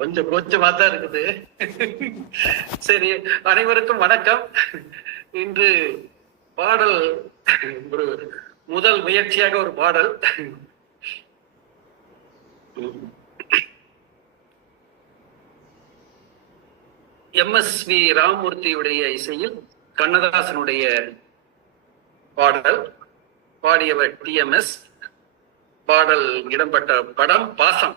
கொஞ்சம் கோச்சமா தான் இருக்குது. சரி அனைவருக்கும் வணக்கம். இன்று பாடல் ஒரு முதல் முயற்சியாக ஒரு பாடல். எம் எஸ் வி ராமமூர்த்தியுடைய இசையில் கண்ணதாசனுடைய பாடல். பாடியவர் டி எம் எஸ். பாடல் இடம்பெற்ற படம் பாசம்.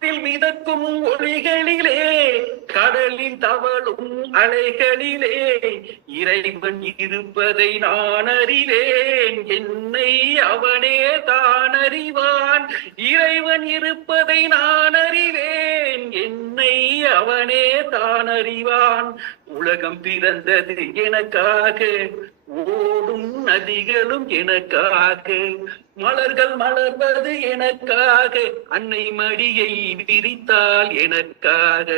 காற்றில் மிதக்கும் ஒளிகளிலே கடலில் தவழும் அலைகளிலே இறைவன் இருப்பதை நான் அறிவேன். என்னை அவனே தான் அறிவான். இறைவன் இருப்பதை நான் அறிவேன். என்னை அவனே தான் அறிவான். உலகம் பிறந்தது எனக்காக ஓடும் நதிகளும் எனக்காக. மலர்கள் மலர்வது எனக்காக. அன்னை மடியை விரித்தால் எனக்காக.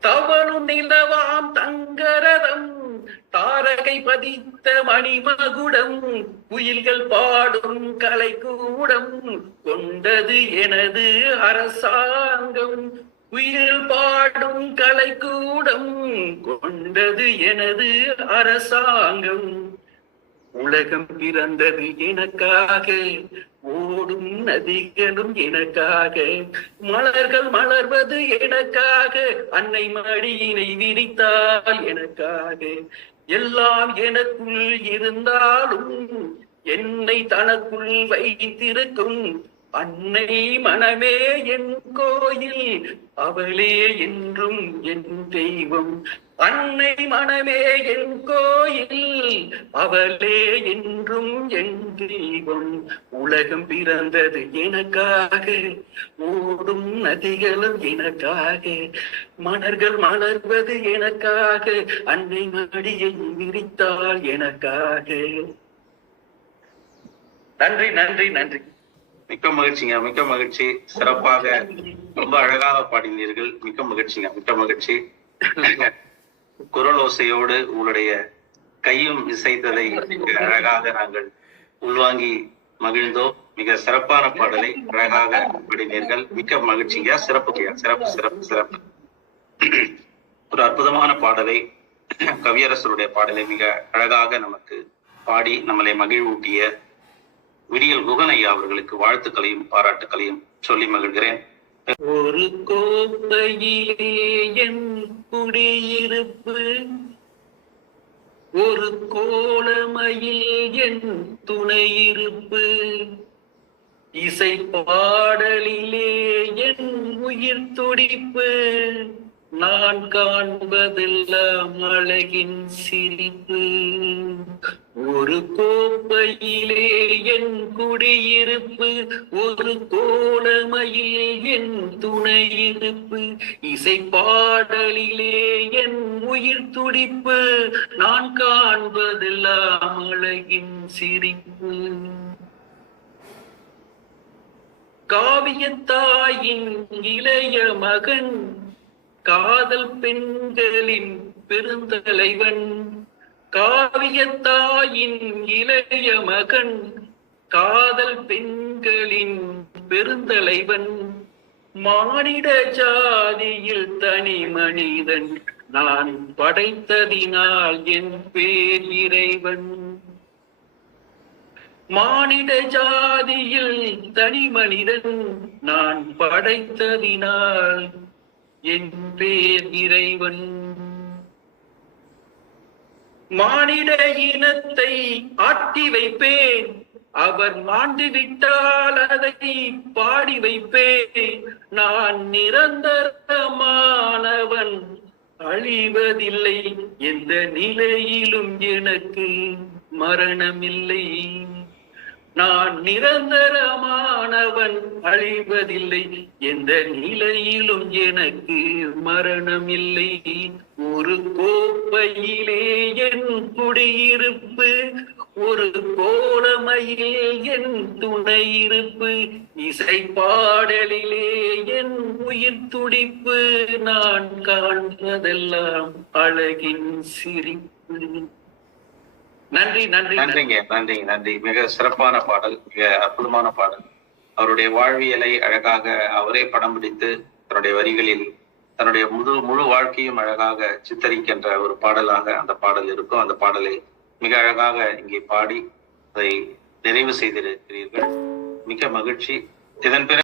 தவழும் நிலவாம் தங்கரதம். தாரகை பதித்த மணிமகுடம். குயில்கள் பாடும் கலைக்கூடம். கொண்டது எனது அரசாங்கம். உயிர் பாடும் கலைக்கூடம் கொண்டது எனது அரசாங்கம். உலகம் பிறந்தது எனக்காக ஓடும் நதிகளும் எனக்காக மலர்கள் மலர்வது எனக்காக அன்னை மடியினை விரித்தால் எனக்காக. எல்லாம் எனக்குள் இருந்தாலும் என்னை தனக்குள் வைத்திருக்கும் அன்னை மனமே என் கோயில் அவளே என்றும் என் தெய்வம். அன்னை மனமே என் கோயில் அவளே என்றும் என் தெய்வம். உலகம் பிறந்தது எனக்காக ஓடும் நதிகளும் எனக்காக மலர்கள் மலர்வது எனக்காக அன்னை மடியை விரித்தாள் எனக்காக. நன்றி நன்றி நன்றி. மிக்க மகிழ்ச்சிங்க மிக்க மகிழ்ச்சி. சிறப்பாக ரொம்ப அழகாக பாடினீர்கள். மிக்க மகிழ்ச்சிங்க மிக்க மகிழ்ச்சி. குரல் ஓசையோடு உங்களுடைய கையும் இசைத்ததை மிக அழகாக நாங்கள் உள்வாங்கி மகிழ்ந்தோம். மிக சிறப்பான பாடலை அழகாக பாடினீர்கள். மிக்க மகிழ்ச்சிங்க. சிறப்பு சிறப்பு சிறப்பு சிறப்பு. ஒரு அற்புதமான பாடலை கவியரசருடைய பாடலை மிக அழகாக நமக்கு பாடி நம்மளை மகிழ்வூட்டிய விடியல் குகனையா அவர்களுக்கு வாழ்த்துக்களையும் பாராட்டுக்களையும் சொல்லி மகிழ்கிறேன். ஒரு கோப்பையிலே என் குடியிருப்பு ஒரு கோலமையில் என் துணையிருப்பு. இசை பாடலிலே என் உயிர் துடிப்பு நான் காண்பதெல்லாம் அழகின் சிரிப்பு. ஒரு கோப்பையிலே என் குடியிருப்பு ஒரு கோணமையில் என் துணையிருப்பு. இசை பாடலிலே என் உயிர் துடிப்பு நான் காண்பதெல்லாம் அழகின் சிரிப்பு. காவியத்தாயின் இளைய மகன் காதல் பெண்களின் பெருந்தலைவன். காவியத்தாயின் இளைய மகன் காதல் பெண்களின் பெருந்தலைவன் மானிட ஜாதியில் தனி மனிதன் நான் படைத்ததினால் என் பேர் இறைவன். மானிட ஜாதியில் தனி மனிதன் நான் படைத்ததினால் என் பேர் இறைவன். மானிட இனத்தை ஆட்டி வைப்பேன். அவர் மாண்டு விட்டால் அதை பாடி வைப்பேன். நான் நிரந்தரமானவன் அழிவதில்லை. எந்த நிலையிலும் எனக்கு மரணமில்லை. நான் நிரந்தரமானவன் அழிவதில்லை. எந்த நிலையிலும் எனக்கு மரணம் இல்லை ஒரு கோப்பையிலே என் குடியிருப்பு ஒரு கோலமையிலே என் துணையிருப்பு இசை பாடலிலே என் உயிர் துடிப்பு. நான் காண்பதெல்லாம் அழகின் சிரிப்பு. நன்றி நன்றி நன்றிங்க நன்றிங்க நன்றி மிக சிறப்பான பாடல் மிக அற்புதமான பாடல். அவருடைய வாழ்வியலை அழகாக அவரே படம் பிடித்து தன்னுடைய வரிகளில் தன்னுடைய முழு முழு வாழ்க்கையும் அழகாக சித்தரிக்கின்ற ஒரு பாடலாக அந்த பாடல் இருக்கும். அந்த பாடலை மிக அழகாக இங்கே பாடி அதை நிறைவு செய்திருக்கிறீர்கள். மிக மகிழ்ச்சி. இதன் பிறகு